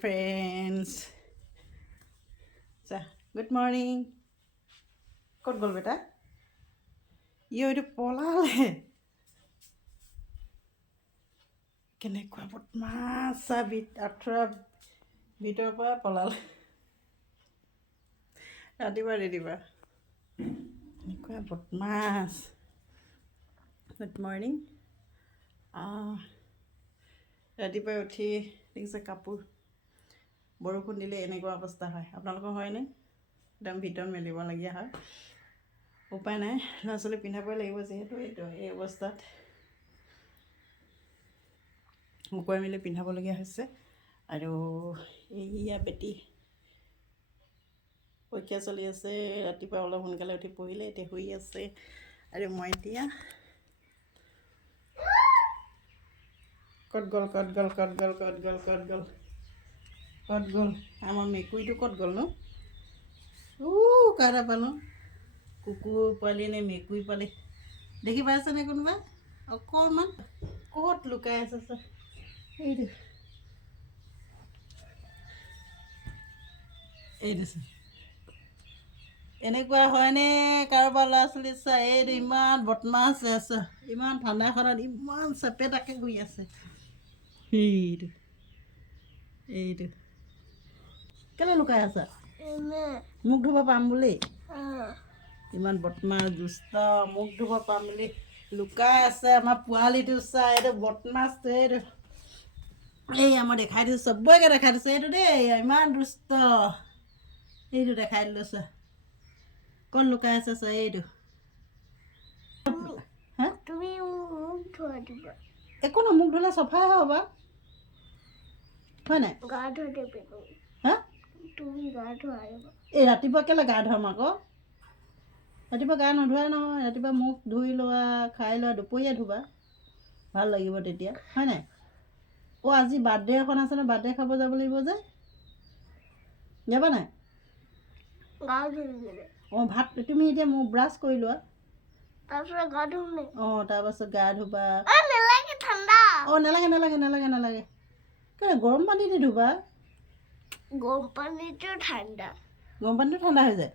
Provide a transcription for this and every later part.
friends. Good morning. ক'ত গ'ল বেটা? এইটো পলালে। কেনেকুৱা বদমাছ আঠুৰা ভিতৰৰ পৰা পলালে। ৰাতিপুৱা দিবা এনেকুৱা বদমাছ। Good morning. ৰাতিপুৱাই উঠি দেখিছে কাপোৰ বৰষুণ দিলে এনেকুৱা অৱস্থা হয়। আপোনালোকৰ হয়নে? একদম ভিতৰত মেলিবলগীয়া হয়। উপায় নাই, ল'ৰা ছোৱালী পিন্ধাবই লাগিব যিহেতু এই অৱস্থাত শুকুৱাই মেলি পিন্ধাবলগীয়া হৈছে। আৰু এইয়া বেটি পৰীক্ষা চলি আছে, ৰাতিপুৱা অলপ সোনকালে উঠি পঢ়িলে, এতিয়া শুই আছে। আৰু মই এতিয়া ক'ত গ'ল আমাৰ মেকুৰীটো ক'ত গ'লনো? কাৰ পালোঁ, কুকুৰ পোৱালি নে মেকুৰী পোৱালি দেখি পাইছেনে কোনোবা? অকণমান ক'ত লুকাই আছে চা। এইটো এনেকুৱা হয়নে কাৰোবাৰ ল'ৰা ছোৱালী? চা, এইটো ইমান বদমাছ আছে, ইমান ঠাণ্ডাখনত ইমান চেপেটাকৈ শুই আছে। এইটো কেলৈ লুকাই আছা? মুখ ধুব পাম বুলি? ইমান বদমাছ দুষ্ট, মুখ ধুব পাম বুলি লুকাই আছে আমাৰ পোৱালিটো। চা, এইটো বদমাছটো, এইটো মই দেখাই দিছোঁ, চবকে দেখাই দিছোঁ এইটো দেই, ইমান দুষ্ট। এইটো দেখাই দিলোঁ চা, ক'ত লুকাই আছে চা। এইটো একো নহয়, মুখ ধুলে চফাই হ'ব হয় নাই? এই ৰাতিপুৱা কেলৈ গা ধুৱাম আকৌ? ৰাতিপুৱা গা নোধোৱাই নহয়, ৰাতিপুৱা মুখ ধুই লোৱা, খাই লোৱা, দুপৰীয়া ধুবা, ভাল লাগিব তেতিয়া হয় নাই? আজি বাৰ্থডে এখন আছে নহয়, বাৰ্থডে খাব যাব লাগিব যে, যাবা নাই? ভাত তুমি এতিয়া মোক ব্ৰাছ কৰি লোৱা, তাৰপাছত গা ধুবা। নালাগে গৰম পানী দি ধুবা। গৰম পানীটো ঠাণ্ডা হৈ যায়।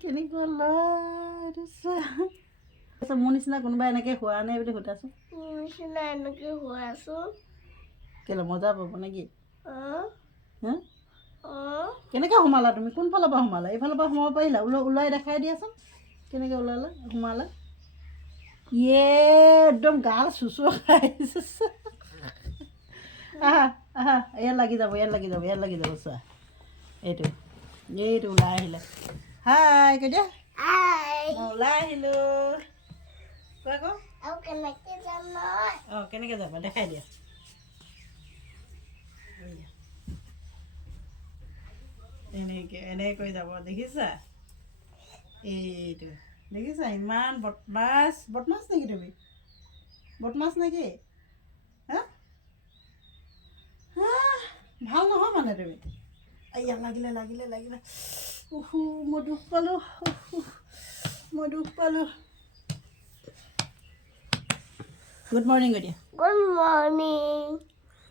কেনেকুৱা ল'ৰা, মোৰ নিচিনা কোনোবা এনেকৈ হোৱা নাই বুলি সোধাচোন। কেলৈ মজা পাব নেকি? কেনেকৈ সোমালা তুমি? কোনফালৰ পৰা সোমালা? এইফালৰ পৰা সোমাব পাৰিলা? ওলাই দেখাই দিয়াচোন, কেনেকৈ সোমালা। একদম গাল চুচু খাই আহিছে। আহা ইয়াত লাগি যাব চোৱা। এইটো ওলাই আহিলে। হাই কৈ দিয়া। মই ওলাই আহিলোঁ। কেনেকৈ যাবা দেখাই দিয়া। এনেকৈ যাব, দেখিছা? এইটো দেখিছা? ইমান বদমাছ নেকি তুমি? বদমাছ নেকি? ভাল নহয় মানে তুমি? লাগিলে মই দুখ পালোঁ। গুড মৰ্ণিং কৈ দিয়া।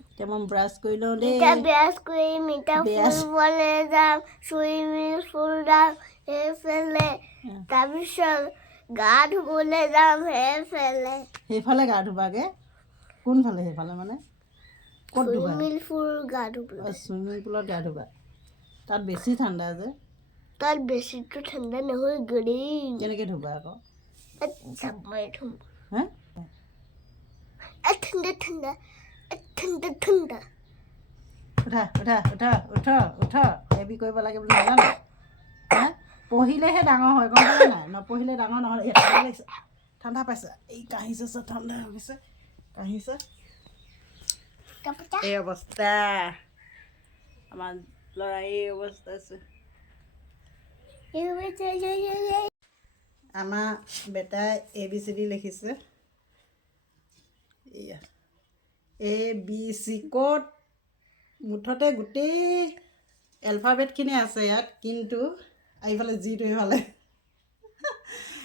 এতিয়া মই ব্ৰাছ কৰি লওঁ দেই। তাৰপিছত গা ধুবলৈ যাম সেইফালে গা ধুবাগে? কোনফালে সেইফালে মানে? ক'ত ধুবা? চুইমিং পুলত গা ধুবা? তাত বেছি ঠাণ্ডা যে। তাত বেছিটো ঠাণ্ডা নহয় গৰিম। কেনেকৈ ধুবা আকৌ? ঠাণ্ডা। উঠা হেভি কৰিব লাগে বুলি নাজানো? পঢ়িলেহে ডাঙৰ হয়, গম পালে নাই? নপঢ়িলে ডাঙৰ নহয়। ঠাণ্ডা পাইছে, এই কাঢ়িছে, ঠাণ্ডা হৈ গৈছে, কাঢ়িছে। এই অৱস্থা আমাৰ ল'ৰা, এই অৱস্থা আছে। আমাৰ বেটাই ABCD লিখিছে। এয়া ABC ক'ত মুঠতে গোটেই এলফাবেটখিনি আছে ইয়াত, কিন্তু এইফালে যিটো এইফালে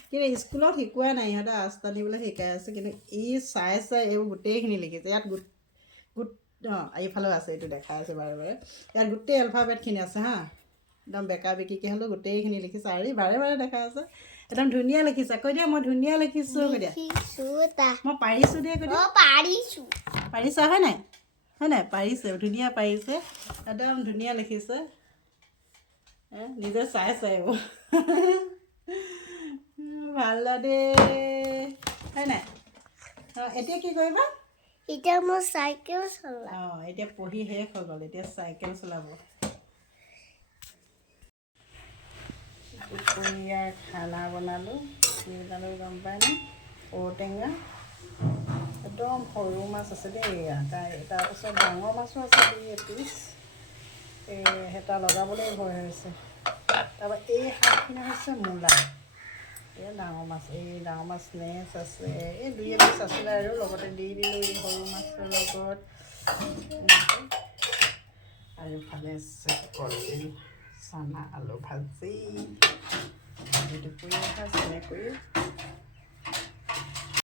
কিন্তু স্কুলত শিকোৱা নাই, ইহঁতে আস্তানি বোলে শিকাই আছে। কিন্তু চাই এইবোৰ গোটেইখিনি লিখিছে। ইয়াত এইফালেও আছে, এইটো দেখাই আছে বাৰে বাৰে। ইয়াত গোটেই এলফাবেটখিনি আছে হা, একদম বেকা বেকিকৈ হ'লেও গোটেইখিনি লিখিছে। আৰু বাৰে বাৰে দেখাই আছে, একদম ধুনীয়া লিখিছে। কৈ দিয়া মই ধুনীয়া লিখিছোঁ, কৈ দিয়া মই পাৰিছোঁ দেই, কৈ দিয়া পাৰিছা, হয় নাই? হয় নাই? পাৰিছে, ধুনীয়া পাৰিছে, একদম ধুনীয়া লিখিছে। নিজে চাই ভাল দেই, হয় নাই? এতিয়া কি কৰিবা? এতিয়া মই চাইকেল চলাম। এতিয়া পঢ়ি শেষ হৈ গ'ল, এতিয়া চাইকেল চলাব। দুপৰীয়াৰ খানা বনালোঁ, কি বনালোঁ গম পায়নে? ঔটেঙা, একদম সৰু মাছ আছে দেই, তাৰপিছত ডাঙৰ মাছো আছে 2 এপিচ। হেতা লগাবলৈ ভয় হৈছে। তাৰপৰা এই শাকখিনি হৈছে মূলা, এই ডাঙৰ মাছ, নেচ আছে, এই 2 এপিচ আছিলে আৰু লগতে দি দিলোঁ এই সৰু মাছৰ লগত। আৰু ইফালে আছে কলডিল, চানা, আলু ভাজি। দুপৰীয়া সাজ এনেকৈ